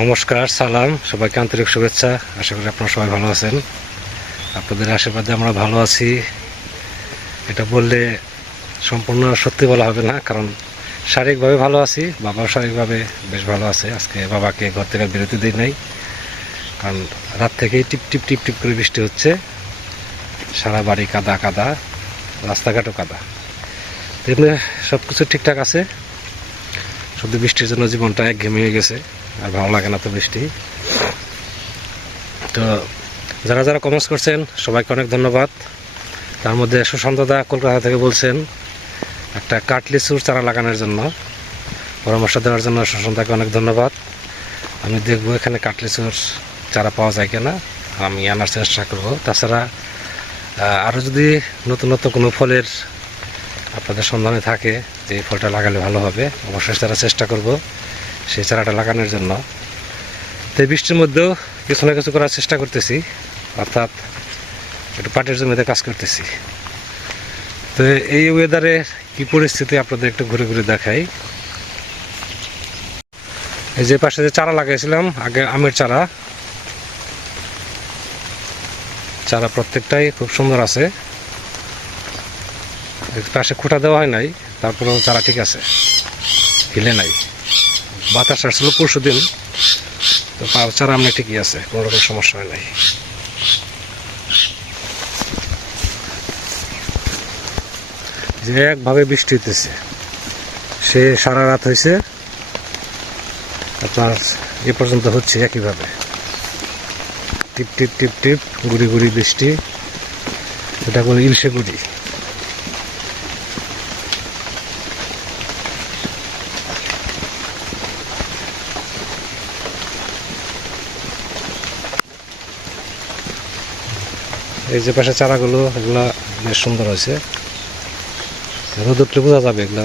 নমস্কার, সালাম, সবাইকে আন্তরিক শুভেচ্ছা। আশা করি আপনারা সবাই ভালো আছেন। আপনাদের আশীর্বাদে আমরা ভালো আছি। এটা বললে সম্পূর্ণ সত্যি বলা হবে না, কারণ শারীরিকভাবে ভালো আছি, বাবাও শারীরিকভাবে বেশ ভালো আছে। আজকে বাবাকে ঘর থেকে বিরতি দিই নাই, কারণ রাত থেকেই টিপ টিপ টিপ টিপ করে বৃষ্টি হচ্ছে। সারা বাড়ি কাদা কাদা, রাস্তাঘাটও কাদা। এমনি সব কিছু ঠিকঠাক আছে? শুধু বৃষ্টির জন্য জীবনটা একঘেমে হয়ে গেছে। আর ভালো লাগে না তো বৃষ্টি। তো যারা যারা কমেন্টস করছেন, সবাইকে অনেক ধন্যবাদ। তার মধ্যে সুশান্তদা কলকাতা থেকে বলছেন, একটা কাটলিচুর চারা লাগানোর জন্য। পরামর্শ দেওয়ার জন্য সুশান্তাকে অনেক ধন্যবাদ। আমি দেখব এখানে কাটলিচুর চারা পাওয়া যায় কিনা। আমি আনার চেষ্টা করব। তাছাড়া আরও যদি নতুন নতুন কোনো ফলের আপনাদের সন্ধানে থাকে, যে ফলটা লাগালে ভালো হবে, অবশ্যই তারা চেষ্টা করব। সেই চারাটা লাগানোর জন্য। তো বৃষ্টির মধ্যেও কিছু না কিছু করার চেষ্টা করতেছি। অর্থাৎ একটু পাটের জমিতে কাজ করতেছি। তো এই ওয়েদারে কি পরিস্থিতি আপনাদের একটু ঘুরে ঘুরে দেখাই। এই যে পাশে যে চারা লাগাইছিলাম, আগে আমের চারা। চারা প্রত্যেকটাই খুব সুন্দর আছে। পাশে খুঁটা দেওয়া হয় নাই, তারপরেও চারা ঠিক আছে। হিলে নাই। বাতাস আসছিল পরশু দিন। তো চারা আমরা ঠিকই আছে, কোনো রকম সমস্যা হয় নাই। যে একভাবে বৃষ্টি হইতেছে, সে সারা রাত হয়েছে আপনার এ পর্যন্ত হচ্ছে একইভাবে। টিপ টিপ টিপ টিপ, গুড়ি গুড়ি বৃষ্টি, এটা বলে ইলশে গুড়ি। এই যে পাশে চারাগুলো, এগুলা বেশ সুন্দর হয়েছে। রোদ বোঝা যাবে এগুলা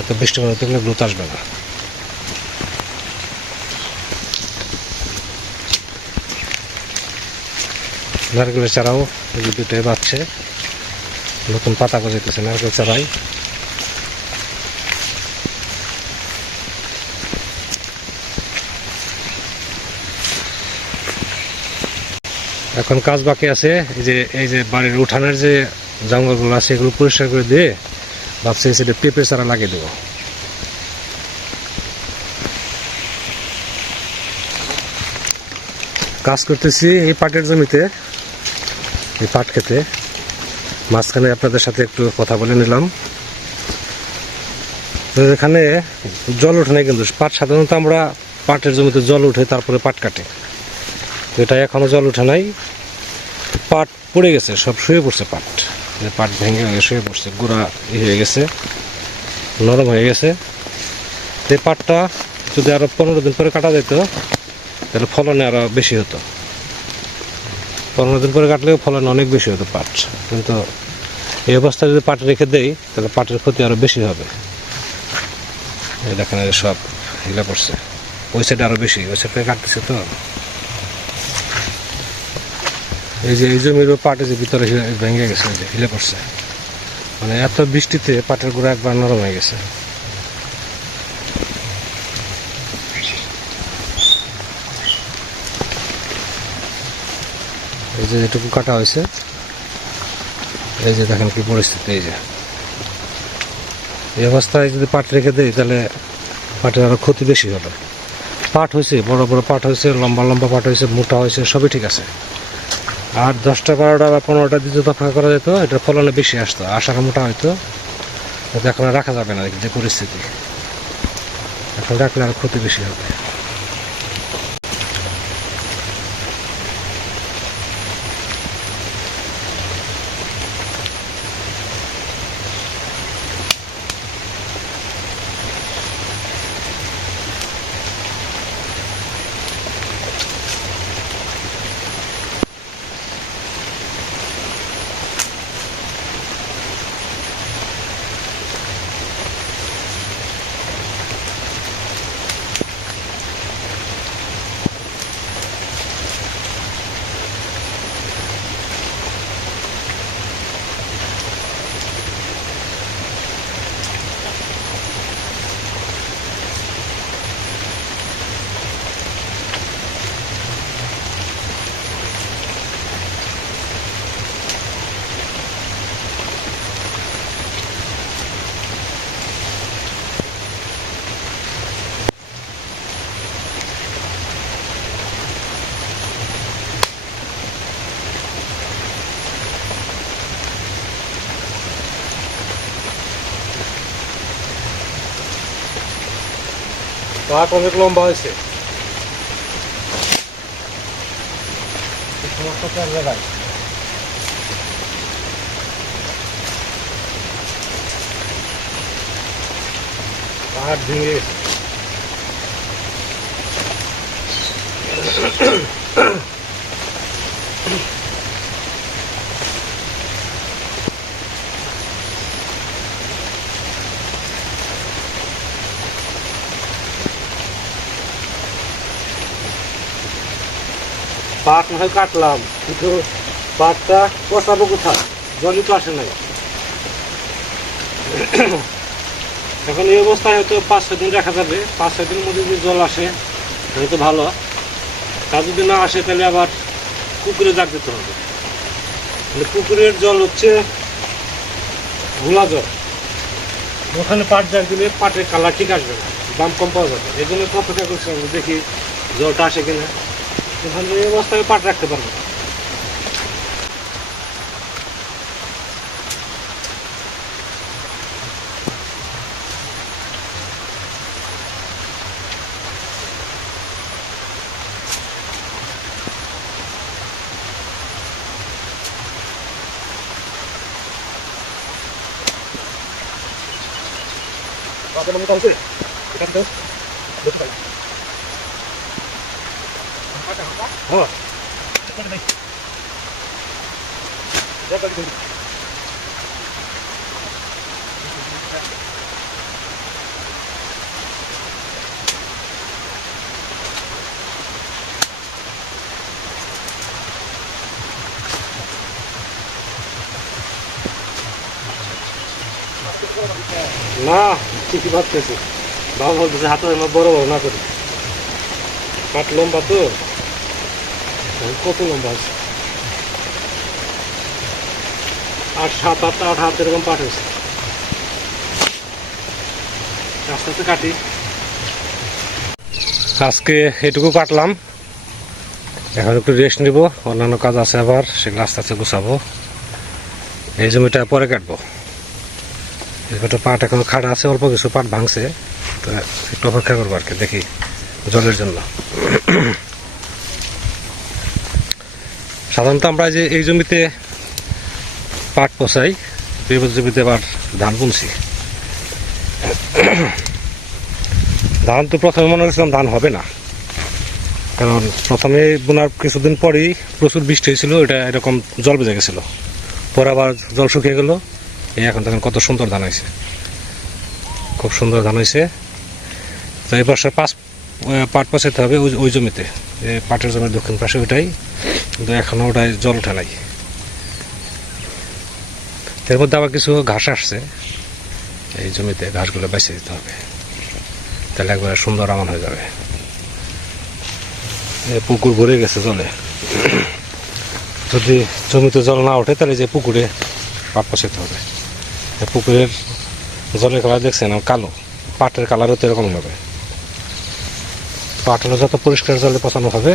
এত বৃষ্টি পড়ে এগুলো গ্রোথ আসবে না। নারকেলের চারাও দুটোই বাঁচছে নতুন পাতা গজাইতেছে নারকেল চারাই এখন কাজ বাকি আছে, এই যে এই যে বাড়ির উঠানের যে জঙ্গলগুলো আছে, এগুলো পরিষ্কার করে দিয়ে ভাবছি সেটা পেঁপে চারা লাগিয়ে দেবো। কাজ করতেছি এই পাটের জমিতে, এই পাট খেতে। মাঝখানে আপনাদের সাথে একটু কথা বলে নিলাম। তো এখানে জল ওঠে নাই কিন্তু, পাট সাধারণত আমরা পাটের জমিতে জল উঠে তারপরে পাট কাটে। এটা এখনও জল উঠে নাই। পাট পড়ে গেছে, সব শুয়ে পড়ছে পাট। পাট ভেঙে শুয়ে পড়ছে, গোড়া হয়ে গেছে, নরম হয়ে গেছে। এই পাটটা যদি আরও পনেরো দিন পরে কাটা যেত, তাহলে ফলনে আরও বেশি হতো। পনেরো দিন পরে কাটলেও ফলন অনেক বেশি হতো পাট। কিন্তু এই অবস্থায় যদি পাট রেখে দেই, তাহলে পাটের ক্ষতি আরও বেশি হবে। দেখেন সব হিলা পড়ছে। ওই সাইডে আরও বেশি, ওই সাইড কাটতেছে তো। এই যে, এই জমির পাটে যে ভিতরে ভেঙে গেছে যে হিলে পড়ছে। মানে এত বৃষ্টিতে পাটের গোড়া একবার নরম হয়ে গেছে। এই যে এটুকু কাটা হয়েছে, এই যে দেখেন কি পরিস্থিতি, এই যে। এই অবস্থায় যদি পাট রেখে দেই, তাহলে পাটের আরও ক্ষতি বেশি হবে। পাট হয়েছে, বড় বড় পাট হয়েছে, লম্বা লম্বা পাট হয়েছে, মোটা হয়েছে, সবই ঠিক আছে। আর দশটা বারোটা বা পনেরোটা দিতে অপেক্ষা করা যেত, এটার ফলনে বেশি আসতো আশার মোটা হইতো এখন রাখা যাবে না যে পরিস্থিতি। এখন রাখলে আর ক্ষতি বেশি হবে। পাট অনেক লম্বা হয়েছে এই সমস্ত চার জায়গায় পাট ভেঙে হয় কাটলাম, কিন্তু পাটটা পচাবো কোথায়? জলই তো আসে নাই। এখন এই অবস্থায় হয়তো পাঁচ ছয় দিন রাখা যাবে। পাঁচ ছয় দিনের মধ্যে যদি জল আসে, তাহলে তো ভালো। তা যদি না আসে, তাহলে আবার পুকুরে জাগ দিতে হবে। মানে পুকুরের জল হচ্ছে ঘোলা জল। ওখানে পাট জাগ দিলে পাটের কালার ঠিক আসবে না দাম কম পাওয়া যাবে। এই জন্য তো অপেক্ষা করছিলাম দেখি জলটা আসে কিনা। ওখানে এই অবস্থায় পাট রাখতে পারব না। হ্যাঁ না, ঠিকই ভাবতেছি। বাবা বলতেছে, হাতে আমার বড় বড় না করি। পাট লম্বা তো। কত লম্বা আছে? আট, সাত, আট আট হাত এরকম আস্তে আস্তে কাটি। আজকে এটুকু কাটলাম এখন একটু রেস্ট নিব। অন্যান্য কাজ আছে আবার, সেগুলো আস্তে আস্তে গুছাবো। এই জমিটা পরে কাটবো। এবারটা পাট এখন খাড়া আছে, অল্প কিছু পাট ভাঙছে। তো একটু অপেক্ষা করব আর কি, দেখি জলের জন্য। সাধারণত আমরা যে এই জমিতে পাট পচাই জমিতে আবার ধান বুনছি। ধান তো প্রথমে মনে করছিলাম ধান হবে না। কারণ প্রথমে বোনার কিছুদিন পরেই প্রচুর বৃষ্টি হয়েছিল, এটা এরকম জল বেজে গেছিল। পরে আবার জল শুকিয়ে গেল। এখন দেখেন কত সুন্দর ধান হয়েছে। খুব সুন্দর ধান হয়েছে। তো এই বছর পাঁচ পাট পচাইতে হবে ওই ওই জমিতে। পাটের জমির দক্ষিণ পাশে ওইটাই। কিন্তু এখনও ওটাই জল ওঠে নাই। এর মধ্যে আবার কিছু ঘাস আসছে। এই জমিতে ঘাসগুলো বেছে দিতে হবে। তাহলে একবারে সুন্দর আমান হয়ে যাবে। পুকুর ভরে গেছে জলে। যদি জমিতে জল না ওঠে, তাহলে যে পুকুরে পাট পচাইতে হবে। পুকুরের জলের কালার দেখছেন? কালো। পাটের কালারও তো এরকম হবে পাটের যত পরিষ্কার জলে পচানো হবে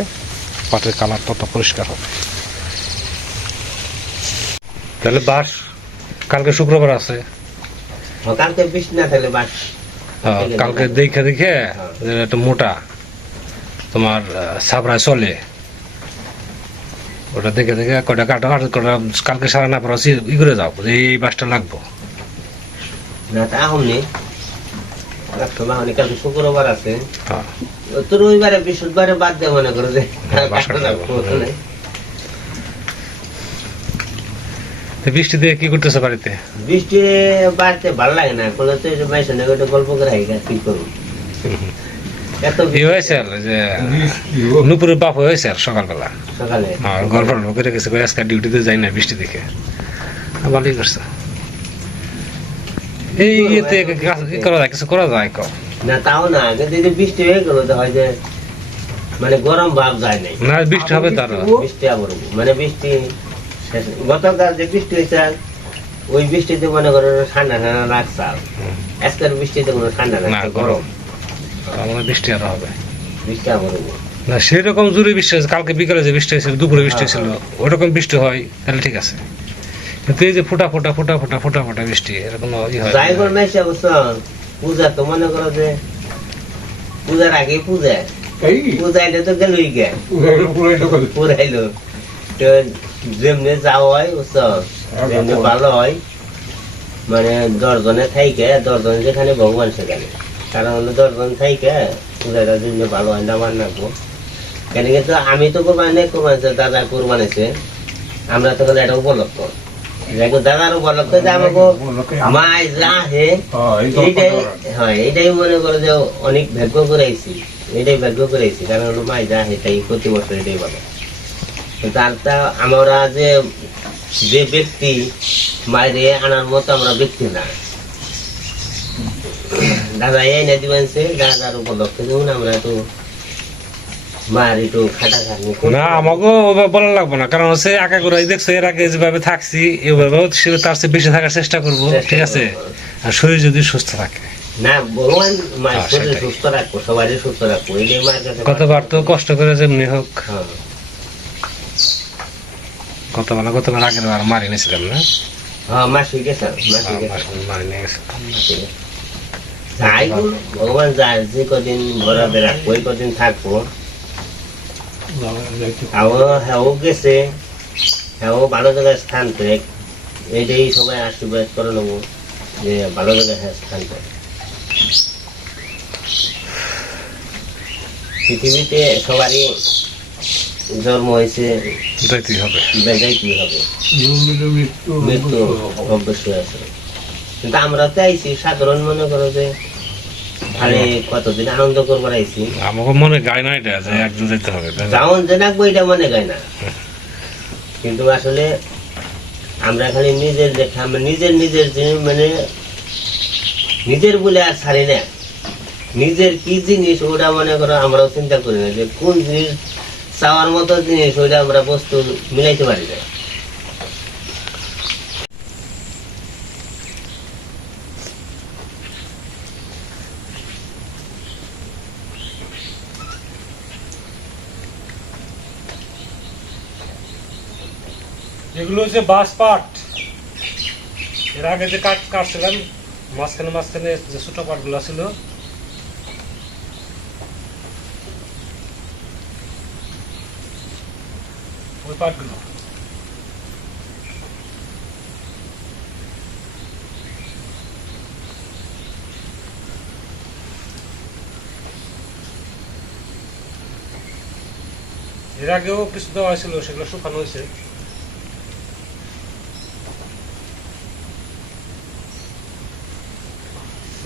পাটের কালার তত পরিষ্কার হবে। তাহলে বাস কালকে শুক্রবার আছে। কালকে বৃষ্টি না থাকলে বাস কালকে দেখে দেখে একটা মোটা। তোমার সাবরায় চলে। ওটা দেখে দেখে কটা কাটো আর কটা কালকে সারা না পারো ই করে যাও যে এই বাসটা লাগবো। না তা রাখতো না কালকে শুক্রবার আছে। হ্যাঁ। তো রবিবারে বৃহস্পতিবারে বাদ দিয়ে মনে করো যে হ্যাঁ। তো বৃষ্টি দিয়ে কি করতেছে বাড়িতে? বৃষ্টি বাড়তে ভালো লাগে না। কোনো তো গল্প করে হাই কি করব? নুপুরের বাপ হয়েছে আর সকালবেলা? সকালে? গল্প টল্প করে গেছে আজকে ডিউটিতে যাই না বৃষ্টি দেখে। ভালোই করছে? এই ইয়েতে কি করা যায় কিছু করা যায় কম না তাও না কিন্তু বৃষ্টি হয়ে গেল তো হয় যে মানে গরম ভাব যায় নাই। না বৃষ্টি হবে তার। বৃষ্টি আবার মানে বৃষ্টি গতকাল যে বৃষ্টি হয়েছে ওই বৃষ্টিতে মনে করো ঠান্ডা ঠান্ডা লাগছে। আজকের বৃষ্টিতে কোনো ঠান্ডা না গরম। মানে বৃষ্টি আরও হবে। বৃষ্টি আবার হব। না সেরকম জোরে বৃষ্টি হয়েছে কালকে বিকালে যে বৃষ্টি হয়েছিল দুপুরে বৃষ্টি হয়েছিল ওরকম বৃষ্টি হয় তাহলে ঠিক আছে। কিন্তু এই যে ফোটা ফোটা ফোটা ফোটা ফোটা ফোটা বৃষ্টি এরকম হয় পূজা তো মনে করো যে পূজার আগে এই? পূজাইলে তো গেলই গে। পুরাইলো তো যেমনি যাওয়া হয় বুঝছ যেমনি ভালো হয় মানে দশজনে থাইকে দশজন যেখানে ভগবান সেখানে। কারণ হলো দশজন থাইকে পূজাটা যেমনি ভালো হয় না মান রাখব কেন কিন্তু আমি তো কোরবানি নেই কোরবানিছে দাদা কোরবানিছে আমরা তো গেলে এটা উপলক্ষ। দাদার উপলক্ষ যে আমাকে মায় যা হে এইটাই হয় এইটাই মনে করো যে অনেক ভাগ্য করেছি। এটাই ভাগ্য করেছি কারণ হলো মাই যা এটাই প্রতি বছর এটাই বলে। তার তা আমরা যে যে ব্যক্তি বাইরে আনার মতো আমরা ব্যক্তি না। দাদা এই না দিবেন সে দাদার উপলক্ষে যেমন আমরা তো মার একটু খাটা খাটনি করি। না আমাকেও বলা লাগবে না কারণ হচ্ছে একা করে দেখছ এর আগে যেভাবে থাকছি এভাবেও সে তার চেয়ে বেশি থাকার চেষ্টা করব ঠিক আছে? আর শরীর যদি সুস্থ থাকে। হ্যাঁ, কতবার তো কষ্ট করে যেমনি হোক। হ্যাঁ। কতবার কতবার আগের বার মারি নিয়েছিলাম না? হ্যাঁ মারি নিয়ে ভগবান যায় যে কদিন রাখব ওই কদিন থাকব। হ্যাঁ গেছে। ভালো জায়গায় স্থান পেক এইটাই সবাই আশীর্বাদ করে নেব যে ভালো জায়গায় স্থান পেক পৃথিবীতে সবারই জন্ম হয়েছে। হবে। মৃত্যু অবশ্যই আছে। কিন্তু আমরা তো আইছি সাধারণ মনে করো যে খালি কতদিন আনন্দ করবার আইছি আমাকে মনে গায় না এটা যে একজন যেতে হবে তাই যে নাকবো এটা মনে গায় না। কিন্তু আসলে আমরা খালি নিজের দেখা নিজের নিজের জিনিস মানে নিজের বলে আর ছাড়ি না। নিজের কি জিনিস ওটা মনে করো আমরাও চিন্তা করি না যে কোন জিনিস চাওয়ার মতো জিনিস ওইটা আমরা বস্তু মিলাইতে পারি না। এগুলো হচ্ছে বাস পাট এর আগে যে কাঠ কাটছিলাম, মাঝখানে মাঝখানে যে ছোট পাটগুলো ছিল। ওই পাটগুলো। এর আগেও কিছু দেওয়া হয়েছিল, সেগুলো শুকানো হয়েছে।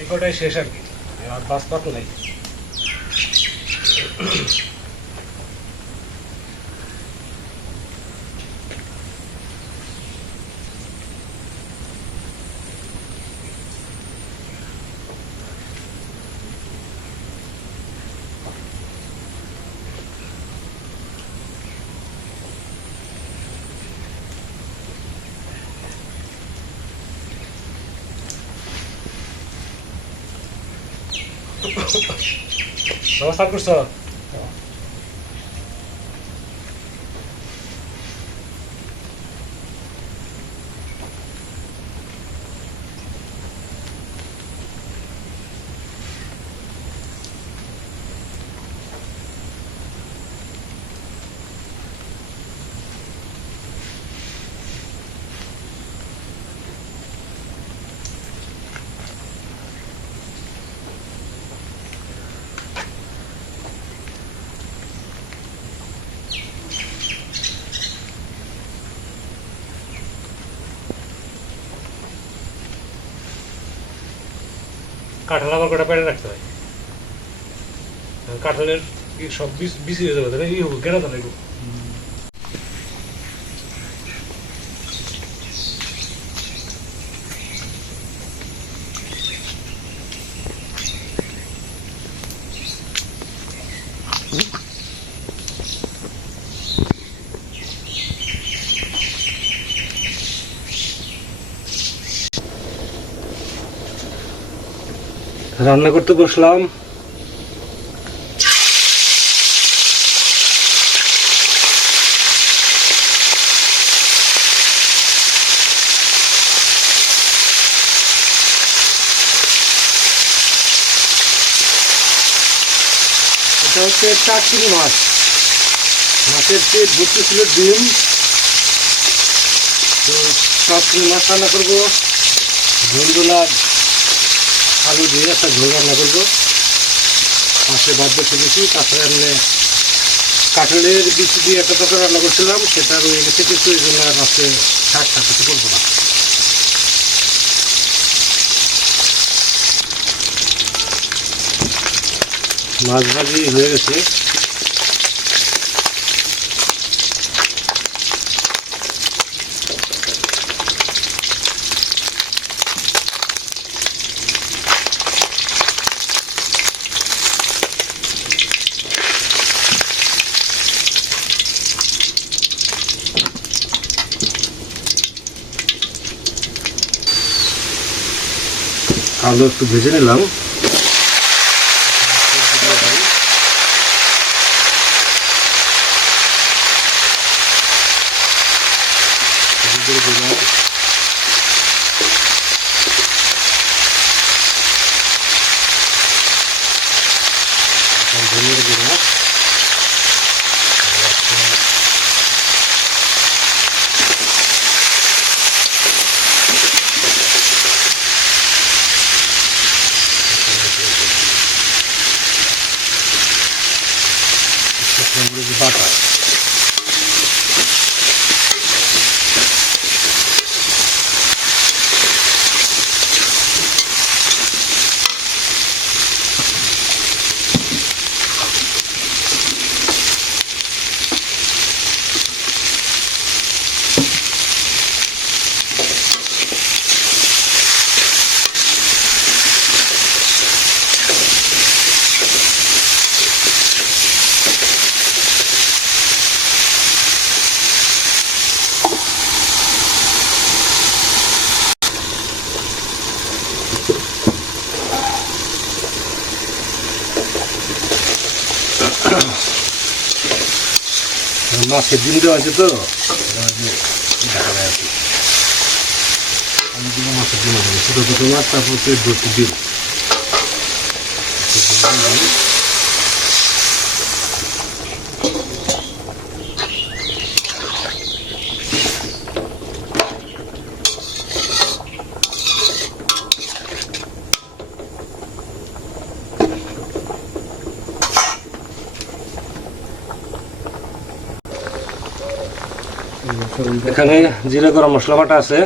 নিকটাই শেষ আর কি। আর বাস পাতো নাই। ব্যবস্থা করছ কাঁঠাল আবার কটা পেড়ে রাখতে হয়? কাঁঠালের সব বিষ বিষ হয়ে যাবে, তাহলে ইয়ে হবে তো লাগবে রান্না করতে বসলাম। মাছটা হচ্ছে চার মাছ। মাছের পেট ভর্তি ছিল ডিম, তো চার মাছ রান্না করব। ঝোলগুলা আলু দিয়ে একটা ঝোল রান্না করব। পাশে বাদ বেশি খেলেছি তারপরে আমি কাঁঠালের বিচি দিয়ে একটা তরকারি রান্না করছিলাম, সেটা রয়ে গেছে কিন্তু এই জন্য আর আজকে শাক শাক কিছু করব না। মাছ ভাজি হয়ে গেছে। আলু একটু ভেজে নিলাম। বাটা মাছের ডিম দেওয়া আছে তো? অনেকগুলো মাছের ডিম আছে ছোটো ছোটো মাছ তারপর ডিম এখানে জিরা গরম মশলা বাটা আছে।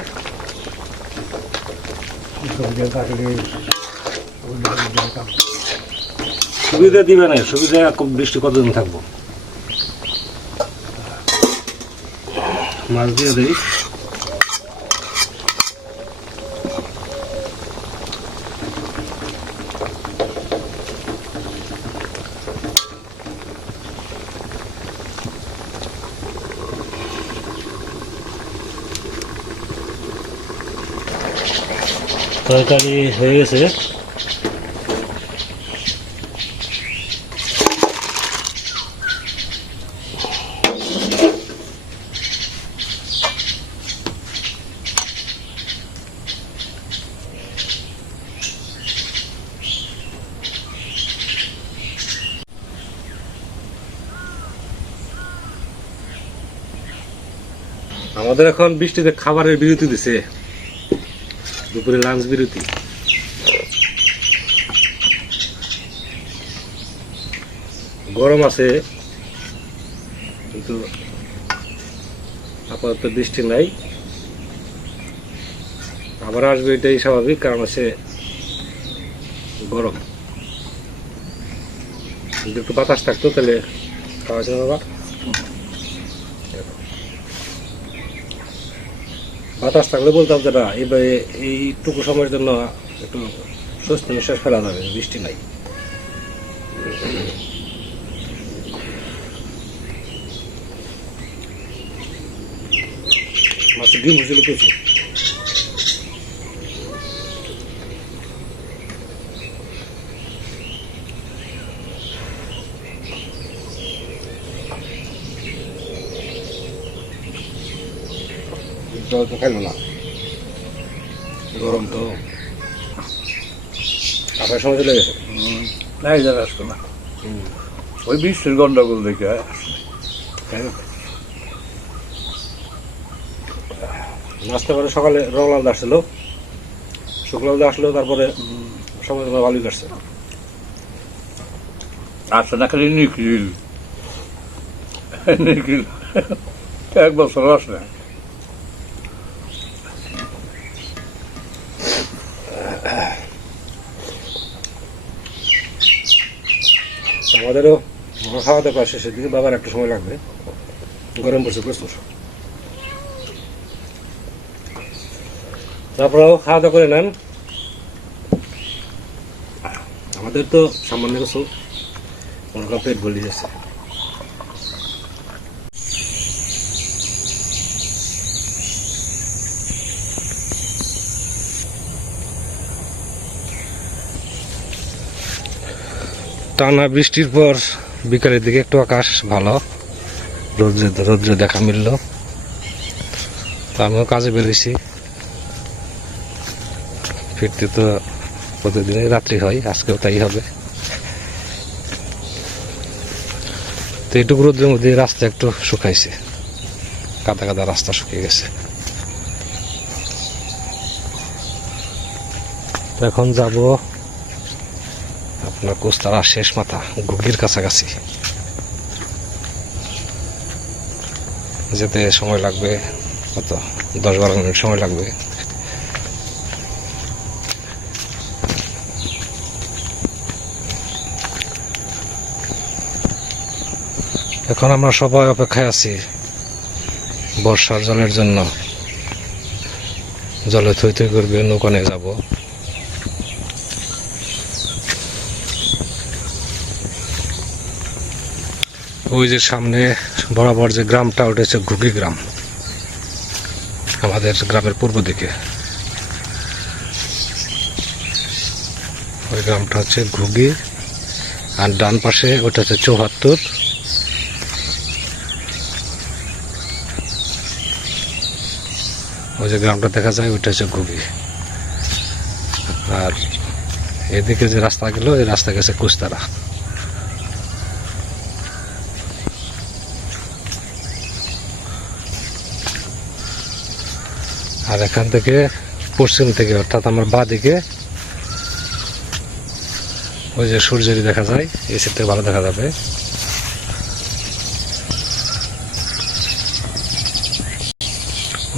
সুবিধা দিবে না, সুবিধা খুব বৃষ্টি কতদিন থাকব? মাছ দিয়ে দিই। তরকারি হয়ে গেছে। আমাদের এখন বৃষ্টিতে খাবারের বিরতি দিছে। দুপুরে লাঞ্চ বিরতি। গরম আছে, কিন্তু আপাতত বৃষ্টি নাই। আবার আসবে এটাই স্বাভাবিক, কারণ আছে গরম। একটু বাতাস থাকতো তাহলে খাওয়া ছিল বাবা? বাতাস থাকলে বলতাম যে না, এবারে এইটুকু সময়ের জন্য একটু স্বস্তি নিঃশ্বাস ফেলা যাবে, বৃষ্টি নাই। মাছের ডিম হয়েছিল প্রচুর। জল তো খাইলো না। গরম তো। আপনার সময় চলে গেছে। নাই যারা আসতো না। ওই বৃষ্টির গন্ডগোল দেখে নাস্তা করে সকালে রংলাল আসছিল। শুক্লাল আসলো তারপরে সময় সময় ভালোই কাটছে আসে না খালি নিখিল। নিখিল। এক বছর আসে আমাদেরও খাওয়াতে পারে, শেষের দিকে বাবার একটা সময় লাগবে। গরম পড়ছে প্রস্তুত তারপরেও খাওয়া দাওয়া করে নেন। আমাদের তো সামান্য কিছু করেন পেট বলি যাচ্ছে টানা বৃষ্টির পর বিকালের দিকে একটু আকাশ ভালো। রৌদ্রে রৌদ্রে দেখা মিলল। তো আমিও কাজে বেরিয়েছি ফিরতে তো প্রতিদিনই রাত্রি হয়, আজকেও তাই হবে। তো এইটুকু রোদ্রের মধ্যে রাস্তা একটু শুকাইছে। কাদা কাদা রাস্তা শুকিয়ে গেছে। এখন যাব আপনার কোস্তারা শেষ মাথা গুগির কাছাকাছি। যেতে সময় লাগবে, কত? দশ বারো মিনিট সময় লাগবে। এখন আমরা সবাই অপেক্ষায় আছি বর্ষার জলের জন্য। জলে থই থই করবে নৌকানে যাব। ওই যে সামনে বরাবর যে গ্রামটা, ওটা হচ্ছে ঘুগি গ্রাম। আমাদের গ্রামের পূর্ব দিকে। ওই গ্রামটা হচ্ছে ঘুগি আর ডান পাশে ওটা হচ্ছে চৌহাত্তর। ওই যে গ্রামটা দেখা যায়, ওইটা হচ্ছে ঘুগি আর এদিকে যে রাস্তা গেল এই রাস্তা গেছে কুস্তারা। আর এখান থেকে পশ্চিম থেকে, অর্থাৎ আমার বা দিকে, ওই যে সূর্যেরই দেখা যায় সাইড থেকে ভালো দেখা যাবে।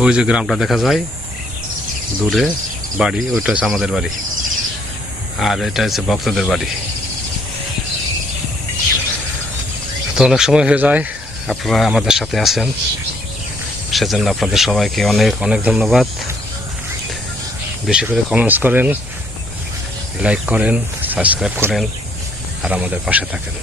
ওই যে গ্রামটা দেখা যায়, দূরে বাড়ি, ওইটা হচ্ছে আমাদের বাড়ি। আর এটা হচ্ছে ভক্তদের বাড়ি। তো অনেক সময় হয়ে যায়, আপনারা আমাদের সাথে আছেন। সেজন্য আপনাদের সবাইকে অনেক অনেক ধন্যবাদ। বেশি করে কমেন্টস করেন লাইক করেন সাবস্ক্রাইব করেন, আর আমাদের পাশে থাকেন।